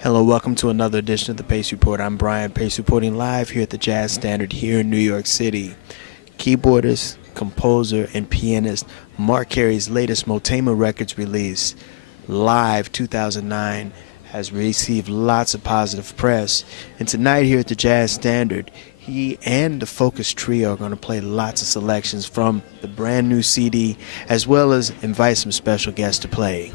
Hello, welcome to another edition of the Pace Report. I'm Brian, Pace reporting live here at the Jazz Standard here in New York City. Keyboardist, composer, and pianist Marc Cary's latest Motema Records release, Live 2009, has received lots of positive press. And tonight here at the Jazz Standard, he and the Focus Trio are going to play lots of selections from the brand new CD, as well as invite some special guests to play.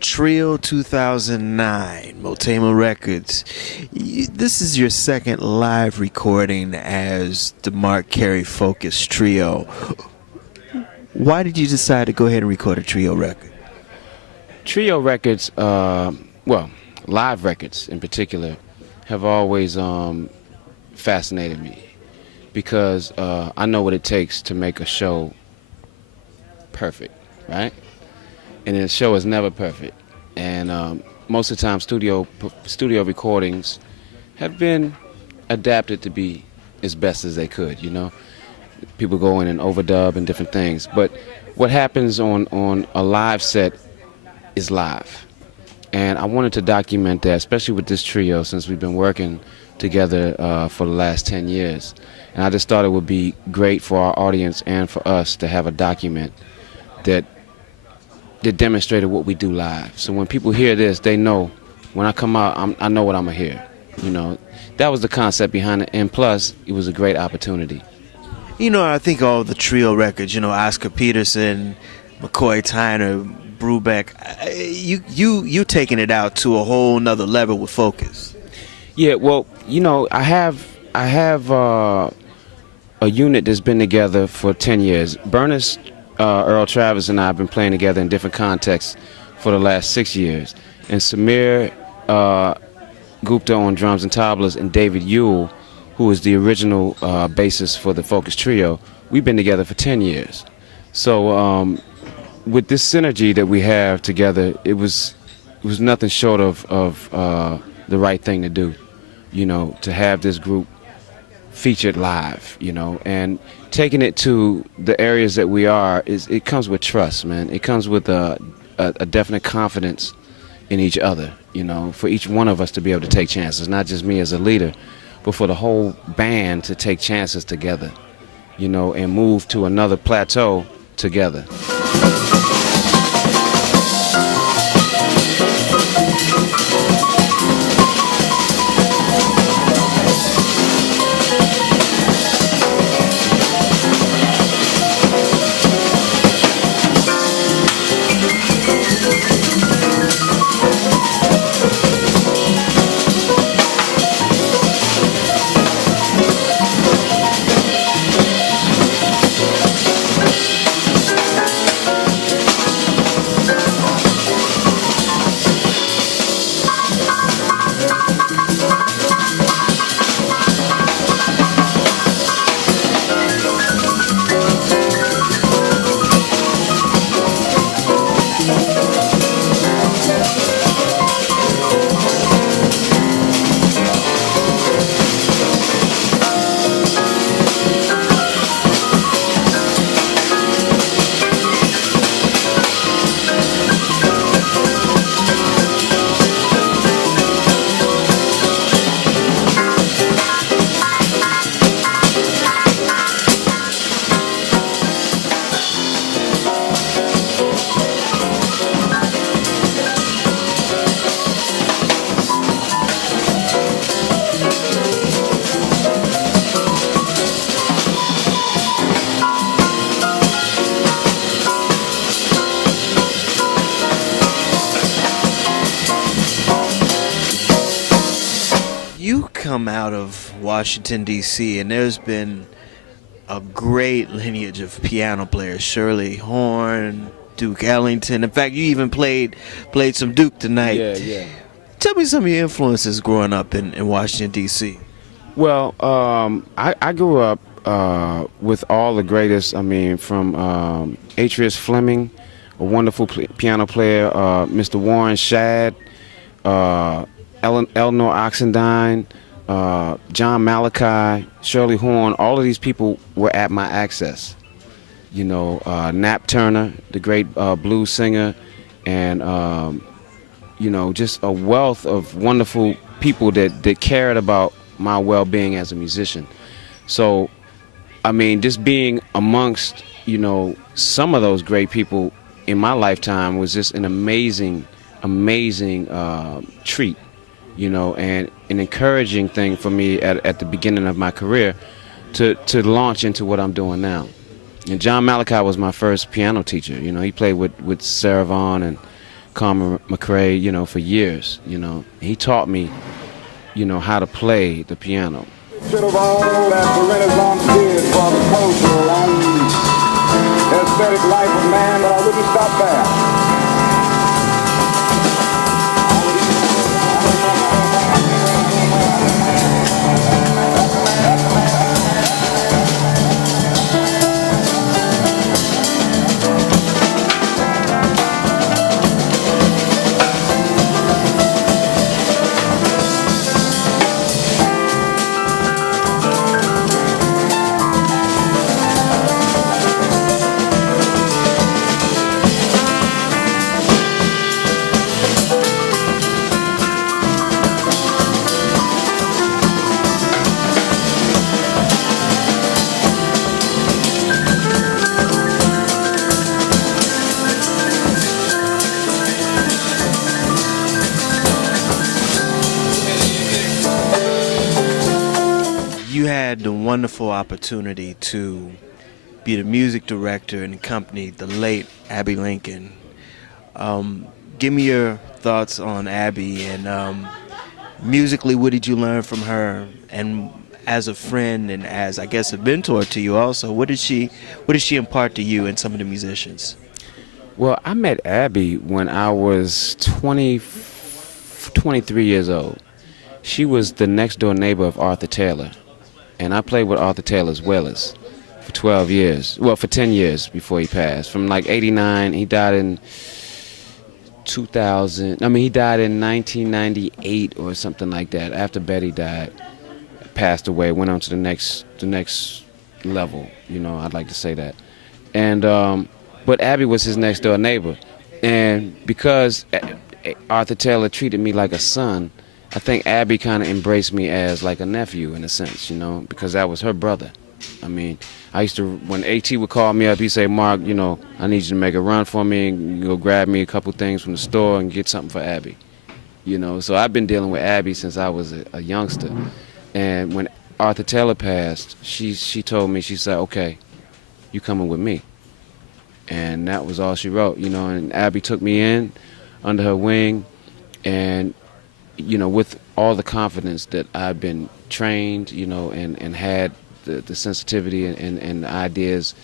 Trio 2009, Motema Records. This is your second live recording as the Marc Cary Focus Trio. Why did you decide to go ahead and record a trio record? Trio records, live records in particular, have always fascinated me because I know what it takes to make a show perfect, right? And the show is never perfect. And most of the time, studio recordings have been adapted to be as best as they could. You know, people go in and overdub and different things. But what happens on a live set is live, and I wanted to document that, especially with this trio, since we've been working together for the last 10 years. And I just thought it would be great for our audience and for us to have a document that demonstrated what we do live. So when people hear this, they know when I come out, I know what I'm going to hear. You know, that was the concept behind it. And plus, it was a great opportunity. You know, I think all the trio records, Oscar Peterson, McCoy Tyner, Brubeck, you taking it out to a whole nother level with Focus. Yeah, well, I have a unit that's been together for 10 years. Burniss Travis and I have been playing together in different contexts for the last 6 years. And Sameer Gupta on drums and tablas and David Yule, who is the original bassist for the Focus Trio, we've been together for 10 years. So with this synergy that we have together, it was nothing short of the right thing to do, to have this group featured live, and taking it to the areas that we are, it comes with trust, man. It comes with a definite confidence in each other, for each one of us to be able to take chances, not just me as a leader, but for the whole band to take chances together, and move to another plateau together. come out of Washington, D.C., and there's been a great lineage of piano players. Shirley Horn, Duke Ellington. In fact, you even played some Duke tonight. Yeah, yeah. Tell me some of your influences growing up in Washington, D.C. Well, I grew up with all the greatest. I mean, from Atrius Fleming, a wonderful piano player, Mr. Warren Shadd, Eleanor Oxendine, John Malachi, Shirley Horn. All of these people were at my access. You know, Nat Turner, the great blues singer, and you know, just a wealth of wonderful people that cared about my well-being as a musician. So, I mean, just being amongst, you know, some of those great people in my lifetime was just an amazing treat, you know, and an encouraging thing for me at the beginning of my career to launch into what I'm doing now. And John Malachi was my first piano teacher. You know, he played with Sarah Vaughan and Carmen McRae, you know, for years. You know, he taught me, you know, how to play the piano. Should have all that the Renaissance did for the cultural and aesthetic life of man, but I wouldn't stop there. You had the wonderful opportunity to be the music director and accompany the late Abbey Lincoln. Give me your thoughts on Abbey, and musically, what did you learn from her? And as a friend and as, I guess, a mentor to you also, what did she impart to you and some of the musicians? Well, I met Abbey when I was 23 years old. She was the next door neighbor of Arthur Taylor. And I played with Arthur Taylor's Willis for 12 years. Well, for 10 years before he passed. From like 89, he died in 2000. I mean, he died in 1998 or something like that. After Betty died, passed away, went on to the next level. You know, I'd like to say that. And but Abbey was his next door neighbor, and because Arthur Taylor treated me like a son, I think Abbey kind of embraced me as like a nephew in a sense, you know, because that was her brother. I mean, I used to, when A.T. would call me up, he'd say, Mark, you know, I need you to make a run for me and go grab me a couple things from the store and get something for Abbey. You know, so I've been dealing with Abbey since I was a youngster. And when Arthur Taylor passed, she told me, she said, okay, you coming with me. And that was all she wrote, you know, and Abbey took me in under her wing, and you know, with all the confidence that I've been trained, you know, and had the sensitivity and the ideas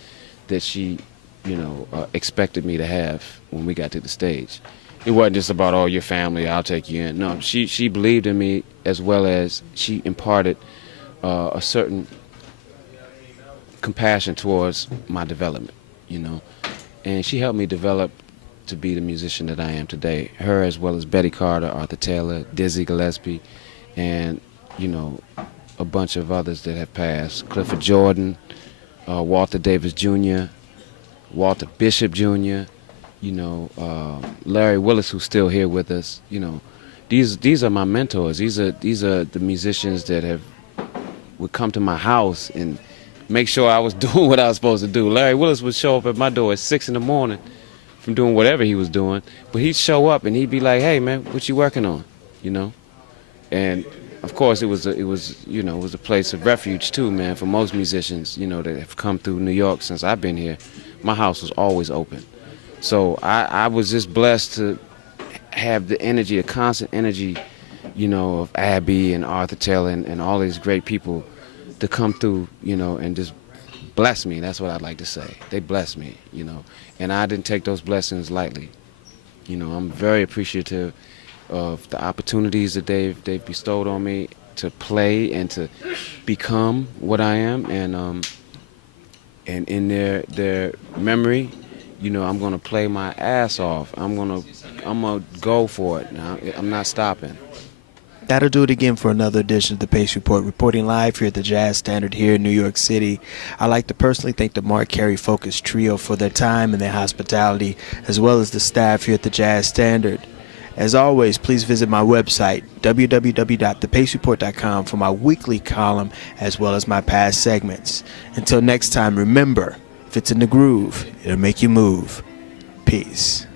that she, you know, expected me to have when we got to the stage. It wasn't just about, oh, your family, I'll take you in. No, she believed in me, as well as she imparted a certain compassion towards my development, you know. And she helped me develop to be the musician that I am today. Her, as well as Betty Carter, Arthur Taylor, Dizzy Gillespie, and, you know, a bunch of others that have passed. Clifford Jordan, Walter Davis Jr., Walter Bishop Jr., you know, Larry Willis, who's still here with us. You know, these are my mentors. These are the musicians that would come to my house and make sure I was doing what I was supposed to do. Larry Willis would show up at my door at 6 in the morning from doing whatever he was doing, but he'd show up and he'd be like, "Hey man, what you working on?" You know, and of course it was a place of refuge too, man, for most musicians, you know, that have come through New York since I've been here. My house was always open, so I was just blessed to have the energy, a constant energy, of Abby and Arthur Taylor and all these great people to come through, and just bless me. That's what I'd like to say. They blessed me, and I didn't take those blessings lightly. I'm very appreciative of the opportunities that they've bestowed on me to play and to become what I am, and in their memory, I'm gonna play my ass off. I'm gonna go for it. Now, I'm not stopping. That'll do it again for another edition of the Pace Report, reporting live here at the Jazz Standard here in New York City. I'd like to personally thank the Marc Cary Focus Trio for their time and their hospitality, as well as the staff here at the Jazz Standard. As always, please visit my website, www.thepacereport.com, for my weekly column, as well as my past segments. Until next time, remember, if it's in the groove, it'll make you move. Peace.